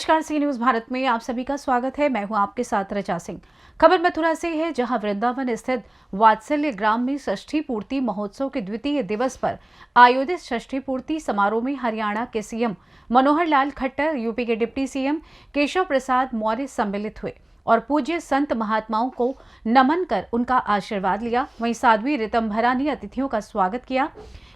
नमस्कार, सी न्यूज भारत में आप सभी का स्वागत है। मैं हूं आपके साथ रचा सिंह। खबर मथुरा से है, जहां वृंदावन स्थित वात्सल्य ग्राम में षष्ठी पूर्ति महोत्सव के द्वितीय दिवस पर आयोजित षष्ठी पूर्ति समारोह में हरियाणा के सीएम मनोहर लाल खट्टर, यूपी के डिप्टी सीएम केशव प्रसाद मौर्य सम्मिलित हुए और पूज्य संत महात्माओं को नमन कर उनका आशीर्वाद लिया। वहीं साध्वी ऋतंभरा ने अतिथियों का स्वागत किया।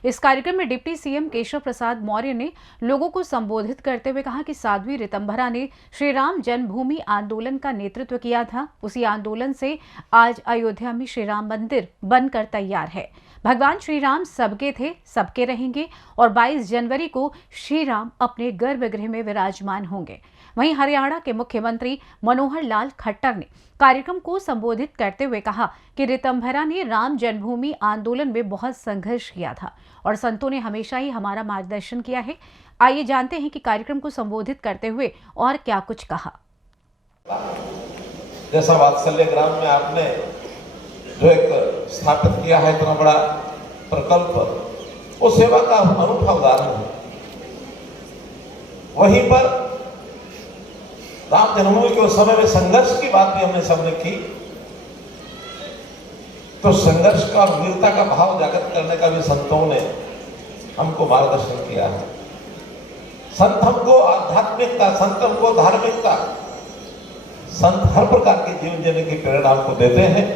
इस कार्यक्रम में डिप्टी सीएम केशव प्रसाद मौर्य ने लोगों को संबोधित करते हुए कहा कि साध्वी ऋतंभरा ने श्री राम जन्मभूमि आंदोलन का नेतृत्व किया था। उसी आंदोलन से आज अयोध्या में श्री राम मंदिर बनकर तैयार है। भगवान श्री राम सबके थे, सबके रहेंगे और 22 जनवरी को श्री राम अपने गर्भगृह में विराजमान होंगे। वहीं हरियाणा के मुख्यमंत्री मनोहर लाल खट्टर ने कार्यक्रम को संबोधित करते हुए कहा कि ऋतंभरा ने राम जन्मभूमि आंदोलन में बहुत संघर्ष किया था और संतों ने हमेशा ही हमारा मार्गदर्शन किया है। आइए जानते हैं कि कार्यक्रम को संबोधित करते हुए और क्या कुछ कहा। जैसा वात्सल्य ग्राम में आपने जो एक स्थापित किया है, इतना बड़ा प्रकल्प, वो सेवा का अनूठा उदाहरण है। वहीं पर राम जन्मभूमि के उस समय में संघर्ष की बात भी हमने सबने की, तो संघर्ष का और वीरता का भाव जागृत करने का भी संतों ने हमको मार्गदर्शन किया है। संत हमको आध्यात्मिकता, संत हमको धार्मिकता, संत हर प्रकार के जीवन जीने की प्रेरणा हमको देते हैं।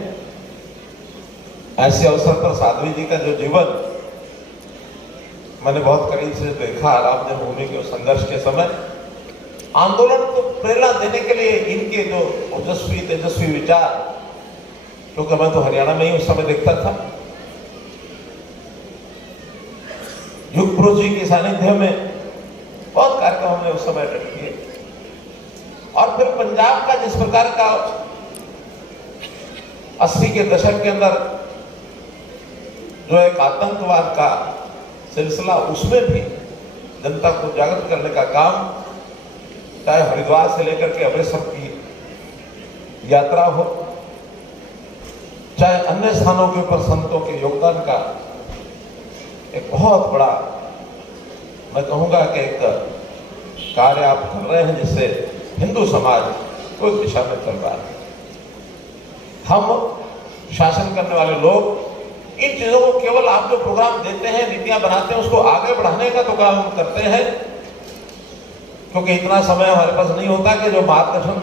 ऐसे अवसर पर साध्वी जी का जो जीवन मैंने बहुत करीब से देखा, राम जन्मभूमि के संघर्ष के समय आंदोलन को प्रेरणा देने के लिए इनके जो ओजस्वी तेजस्वी विचार, क्योंकि मैं तो हरियाणा में ही उस समय देखता था, युग पुरुष जी के सानिध्य में बहुत कार्यक्रम हमने उस समय अटेंड किए। और फिर पंजाब का जिस प्रकार का 80 के दशक के अंदर जो एक आतंकवाद का सिलसिला, उसमें भी जनता को जागृत करने का काम, चाहे हरिद्वार से लेकर के अमृतसर की यात्रा हो, चाहे अन्य स्थानों के ऊपर संतों के योगदान का एक बहुत बड़ा, मैं कहूंगा कि एक कार्य आप कर रहे हैं, जिससे हिंदू समाज उस दिशा में चल रहा है। हम शासन करने वाले लोग इन चीजों को केवल आप जो प्रोग्राम देते हैं, नीतियां बनाते हैं, उसको आगे बढ़ाने का तो काम करते हैं, क्योंकि इतना समय हमारे पास नहीं होता कि जो मार्गदर्शन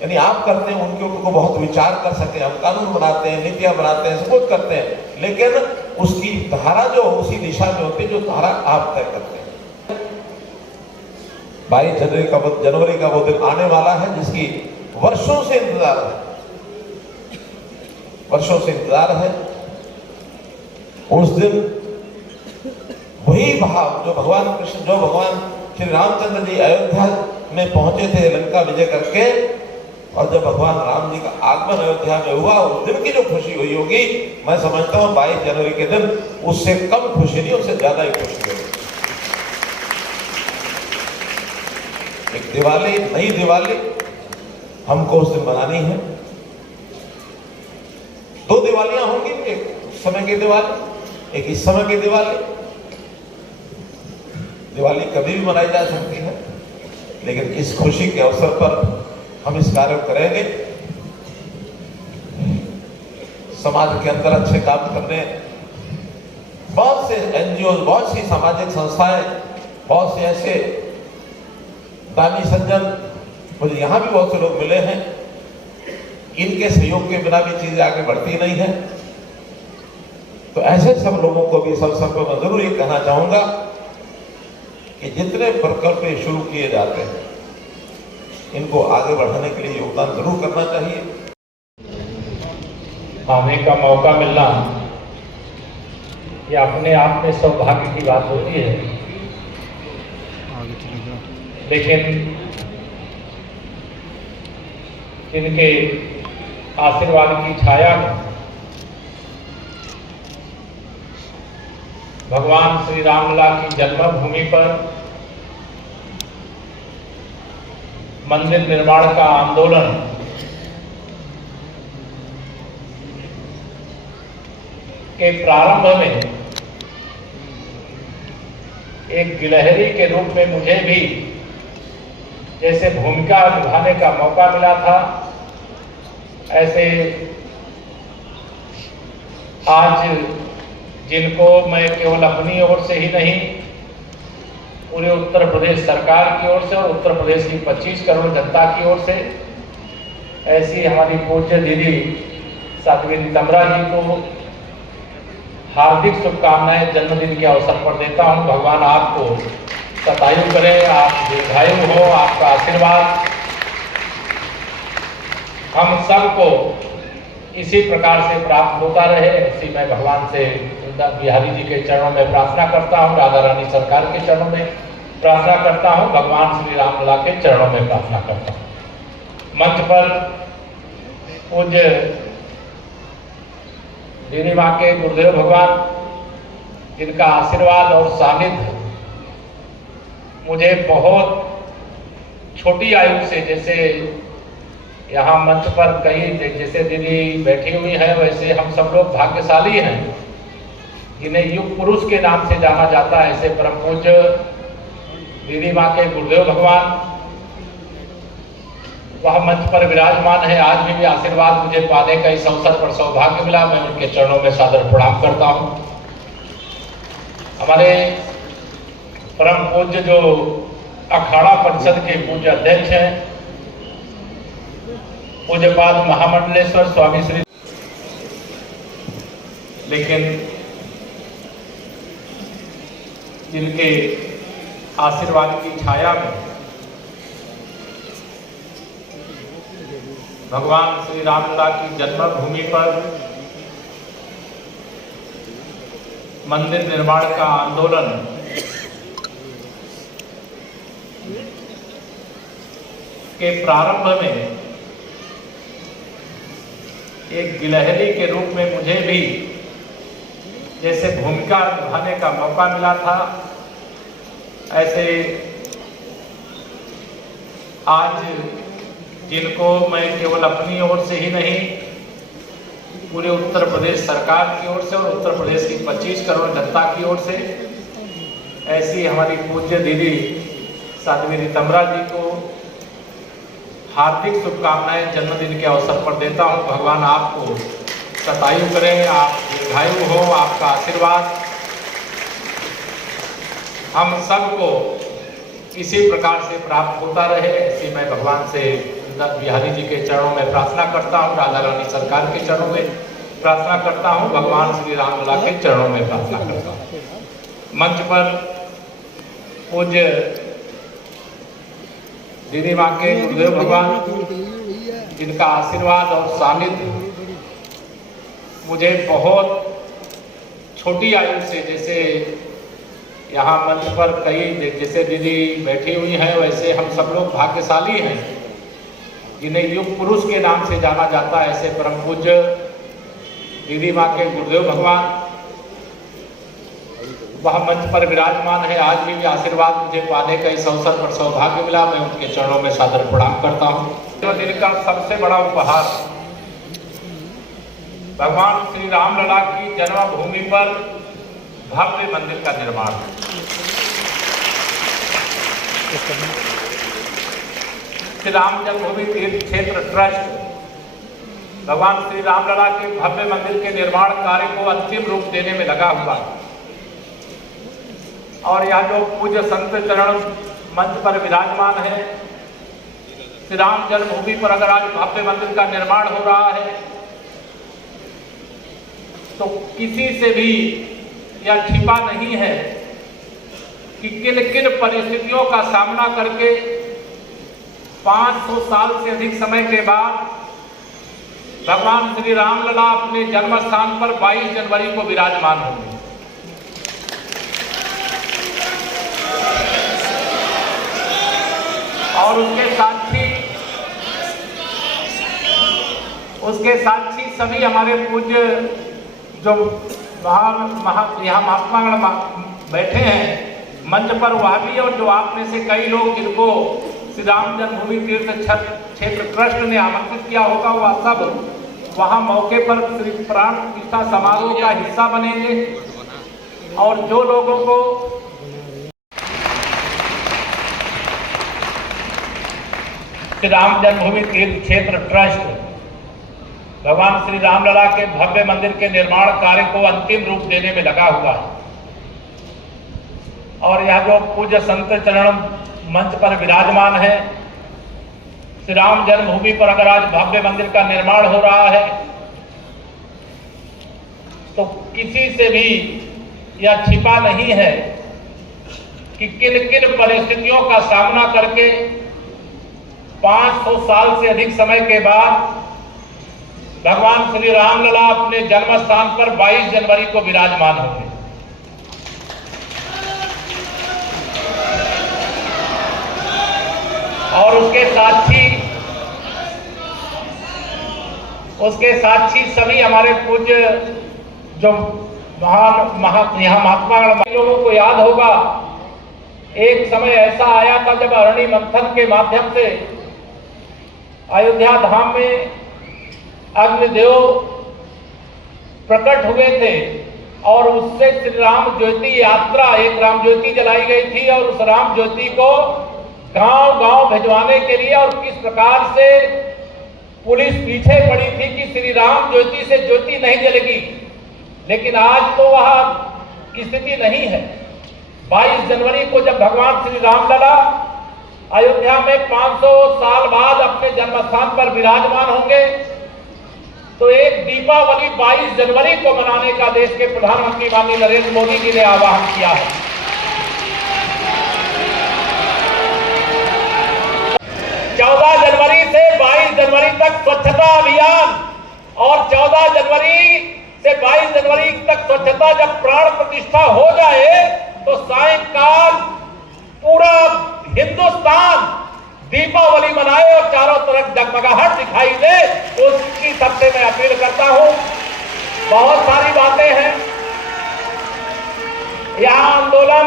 यानी आप करते हैं उनके ऊपर को बहुत विचार कर सके। हम कानून बनाते हैं, नीतियां बनाते हैं, सब कुछ करते हैं, लेकिन उसकी धारा जो उसी दिशा में होती है जो धारा आप तय करते हैं। 22 जनवरी का वो दिन आने वाला है, जिसकी वर्षों से इंतजार है, वर्षों से इंतजार है। उस दिन वही भाव जो भगवान कृष्ण, जो भगवान श्री रामचंद्र जी अयोध्या में पहुंचे थे लंका विजय करके, और जब भगवान राम जी का आगमन अयोध्या में हुआ, उस दिन की जो खुशी हुई होगी, मैं समझता हूं 22 जनवरी के दिन उससे कम खुशी नहीं, उससे ज्यादा ही खुशी होगी। एक दिवाली, नई दिवाली हमको उस दिन बनानी है। 2 दिवालियां होंगी, एक उस समय की दिवाली, एक इस समय की दिवाली। दिवाली कभी भी मनाई जा सकती है, लेकिन इस खुशी के अवसर पर हम इस कार्य को करेंगे। समाज के अंदर अच्छे काम करने बहुत से एनजीओ, बहुत सी सामाजिक संस्थाएं, बहुत से ऐसे दानी सज्जन, मुझे यहाँ भी बहुत से लोग मिले हैं। इनके सहयोग के बिना भी चीजें आगे बढ़ती नहीं है। तो ऐसे सब लोगों को भी इस अवसर पर मैं जरूर ये कहना चाहूंगा कि जितने प्रकल्प शुरू किए जाते हैं, इनको आगे बढ़ाने के लिए योगदान जरूर करना चाहिए। आने का मौका मिलना ये अपने आप में सौभाग्य की बात होती है, लेकिन इनके आशीर्वाद की छाया में भगवान श्री रामलला की जन्मभूमि पर मंदिर निर्माण का आंदोलन के प्रारंभ में एक गिलहरी के रूप में मुझे भी जैसे भूमिका निभाने का मौका मिला था, ऐसे आज जिनको मैं केवल अपनी ओर से ही नहीं, पूरे उत्तर प्रदेश सरकार की ओर से और उत्तर प्रदेश की 25 करोड़ जनता की ओर से, ऐसी हमारी पूज्य दीदी साध्वी तमरा जी को हार्दिक शुभकामनाएं जन्मदिन के अवसर पर देता हूं। भगवान आपको शतायु करें, आप दीर्घायु हो, आपका आशीर्वाद हम सबको इसी प्रकार से प्राप्त होता रहे। इसी मैं भगवान से बिहारी जी के चरणों में प्रार्थना करता हूँ, राधा रानी सरकार के चरणों में प्रार्थना करता हूँ, भगवान श्री रामलला के चरणों में प्रार्थना करता हूँ। मंच पर पूज्य दीदी माँ के गुरुदेव भगवान, जिनका आशीर्वाद और सानिध्य मुझे बहुत छोटी आयु से, जैसे यहाँ मंच पर कई जैसे दीदी बैठी हुई है, वैसे हम सब लोग भाग्यशाली हैं जिन्हें युग पुरुष के नाम से जाना जाता है। ऐसे परम पूज्य दीदी माँ के गुरुदेव भगवान वह मंच पर विराजमान है। आज भी आशीर्वाद मुझे पाने का इस अवसर पर सौभाग्य मिला, मैं उनके चरणों में सादर प्रणाम करता हूँ। हमारे परम पूज्य जो अखाड़ा परिषद के पूज्य अध्यक्ष हैं, पूज्यपाद महामंडलेश्वर स्वामी श्री, लेकिन जिनके आशीर्वाद की छाया में भगवान श्री रामलला की जन्मभूमि पर मंदिर निर्माण का आंदोलन के प्रारंभ में एक गिलहरी के रूप में मुझे भी जैसे भूमिका निभाने का मौका मिला था, ऐसे आज जिनको मैं केवल अपनी ओर से ही नहीं, पूरे उत्तर प्रदेश सरकार की ओर से और उत्तर प्रदेश की 25 करोड़ जनता की ओर से, ऐसी हमारी पूज्य दीदी साध्वी तमरा जी को हार्दिक शुभकामनाएं जन्मदिन के अवसर पर देता हूं। भगवान आपको शतायु करें, आप दीर्घायु हो, आपका आशीर्वाद हम सबको इसी प्रकार से प्राप्त होता रहे। ऐसी मैं भगवान से बिहारी जी के चरणों में प्रार्थना करता हूँ, राधा रानी सरकार के चरणों में प्रार्थना करता हूँ, भगवान श्री रामलला के चरणों में प्रार्थना करता हूँ। मंच पर पूज्य दीदी माँ के गुरुदेव भगवान, जिनका आशीर्वाद और सानिध्य मुझे बहुत छोटी आयु से, जैसे यहाँ मंच पर कई जैसे दीदी बैठी हुई हैं, वैसे हम सब लोग भाग्यशाली हैं जिन्हें युग पुरुष के नाम से जाना जाता है। ऐसे परम पूज्य दीदी माँ के गुरुदेव भगवान वह मंच पर विराजमान है। आज भी आशीर्वाद मुझे पाने का इस अवसर पर सौभाग्य मिला, मैं उनके चरणों में सादर प्रणाम करता हूँ। तो दिन का सबसे बड़ा उपहार भगवान श्री रामलला की जन्मभूमि पर भव्य मंदिर का निर्माण। श्री राम जन्मभूमि तीर्थ क्षेत्र ट्रस्ट भगवान श्री रामलला के भव्य मंदिर के निर्माण कार्य को अंतिम रूप देने में लगा हुआ है। और यह जो पूज्य संत चरण मंच पर विराजमान है, श्री राम जन्मभूमि पर अगर आज भव्य मंदिर का निर्माण हो रहा है तो किसी से भी यह छिपा नहीं है कि किन किन परिस्थितियों का सामना करके 500 साल से अधिक समय के बाद भगवान श्री रामलला अपने जन्म स्थान पर 22 जनवरी को विराजमान होंगे। और उसके साक्षी सभी हमारे पूज्य जो यहाँ महात्मा बैठे हैं मंच पर, वह भी और जो आप में से कई लोग जिनको श्री राम जन्मभूमि तीर्थ क्षेत्र ट्रस्ट ने आमंत्रित किया होगा, वह सब वहां मौके पर श्री प्राण प्रतिष्ठा समारोह का हिस्सा बनेंगे। और जो लोगों को श्री राम जन्मभूमि तीर्थ क्षेत्र ट्रस्ट भगवान श्री रामलला के भव्य मंदिर के निर्माण कार्य को अंतिम रूप देने में लगा हुआ है। और यह जो पूज्य संत चरण मंच पर विराजमान है, श्री राम जन्मभूमि पर अगर आज भव्य मंदिर का निर्माण हो रहा है तो किसी से भी यह छिपा नहीं है कि किन किन परिस्थितियों का सामना करके 500 साल से अधिक समय के बाद भगवान श्री रामलला अपने जन्म स्थान पर 22 जनवरी को विराजमान होंगे। और उसके साक्षी सभी हमारे पूज्य जो यहाँ महात्मा लोगों को याद होगा, एक समय ऐसा आया था जब अरणी मंथन के माध्यम से अयोध्या धाम में अग्निदेव प्रकट हुए थे और उससे श्री राम ज्योति यात्रा, एक राम ज्योति जलाई गई थी और उस राम ज्योति को गांव-गांव भिजवाने के लिए और किस प्रकार से पुलिस पीछे पड़ी थी कि श्री राम ज्योति से ज्योति नहीं जलेगी। लेकिन आज तो वह स्थिति नहीं है। 22 जनवरी को जब भगवान श्री रामलला अयोध्या में 500 साल बाद अपने जन्मस्थान पर विराजमान होंगे तो एक दीपावली 22 जनवरी को मनाने का देश के प्रधानमंत्री माननीय नरेंद्र मोदी जी ने आह्वान किया है। 14 जनवरी से 22 जनवरी तक स्वच्छता अभियान और 14 जनवरी से 22 जनवरी तक स्वच्छता जब प्राण प्रतिष्ठा हो जाए तो सायंकाल पूरा हिंदुस्तान दीपावली मनाए और चारों तरफ जगमगाहट दिखाई दे, उसकी सबसे मैं अपील करता हूं। बहुत सारी बातें हैं। यह आंदोलन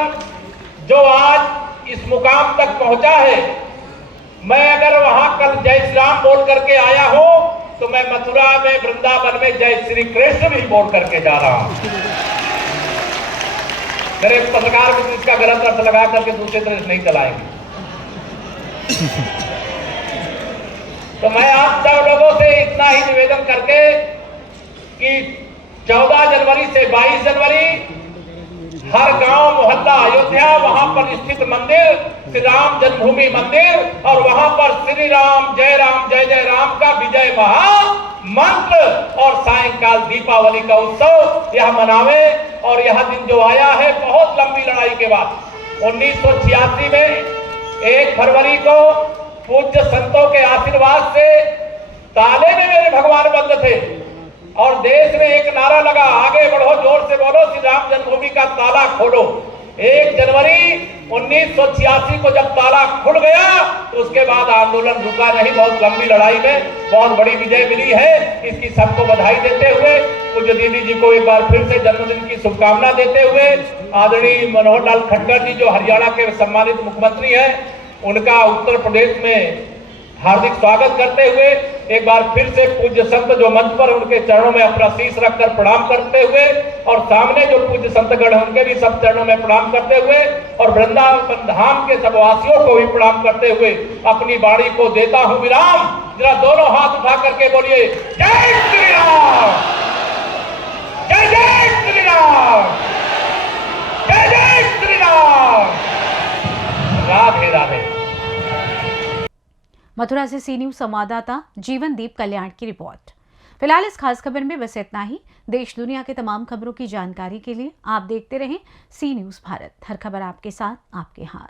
जो आज इस मुकाम तक पहुंचा है, मैं अगर वहां कल जय श्री राम बोल करके आया हूं तो मैं मथुरा में वृंदावन में जय श्री कृष्ण भी बोल करके जा रहा हूं। मेरे पत्रकार भी इसका गलत अर्थ लगा करके दूसरे तरह नहीं चलाएंगे। तो मैं आप सब लोगों से इतना ही निवेदन करके कि 14 जनवरी से 22 जनवरी हर गांव मोहल्ला अयोध्या वहां पर स्थित मंदिर श्री राम जन्मभूमि मंदिर और वहां पर श्री राम जय जय राम का विजय महामंत्र और सायंकाल दीपावली का उत्सव यह मनावे। और यह दिन जो आया है बहुत लंबी लड़ाई के बाद 1986 में 1 फरवरी को पूज्य संतों के आशीर्वाद से ताले में मेरे भगवान बंद थे और देश में एक नारा लगा, आगे बढ़ो, जोर से बोलो, श्री राम जन्मभूमि का ताला खोलो। 1 जनवरी 1986 को जब ताला खुल गया तो उसके बाद आंदोलन रुका नहीं। बहुत लंबी लड़ाई में बहुत बड़ी विजय मिली है। इसकी सबको बधाई देते हुए पूज्य दीदी जी को एक बार फिर से जन्मदिन की शुभकामना देते हुए आदरणीय मनोहर लाल खट्टर जी जो हरियाणा के सम्मानित मुख्यमंत्री हैं, उनका उत्तर प्रदेश में हार्दिक स्वागत करते हुए एक बार फिर से पूज्य संत जो मंच पर उनके चरणों में अपना शीश रखकर प्रणाम करते हुए और सामने जो पूज्य संतगण हैं उनके भी सब चरणों में प्रणाम करते हुए और वृंदावन धाम के सब वासियों को भी प्रणाम करते हुए अपनी वाणी को देता हूं विराम। जरा दोनों हाथ उठा करके बोलिए जय श्री राम, जय जय श्री राम, जय जय श्री राम। राधे राधे। मथुरा से सी न्यूज संवाददाता जीवनदीप कल्याण की रिपोर्ट। फिलहाल इस खास खबर में बस इतना ही। देश दुनिया के तमाम खबरों की जानकारी के लिए आप देखते रहें सी न्यूज भारत। हर खबर आपके साथ, आपके हाथ।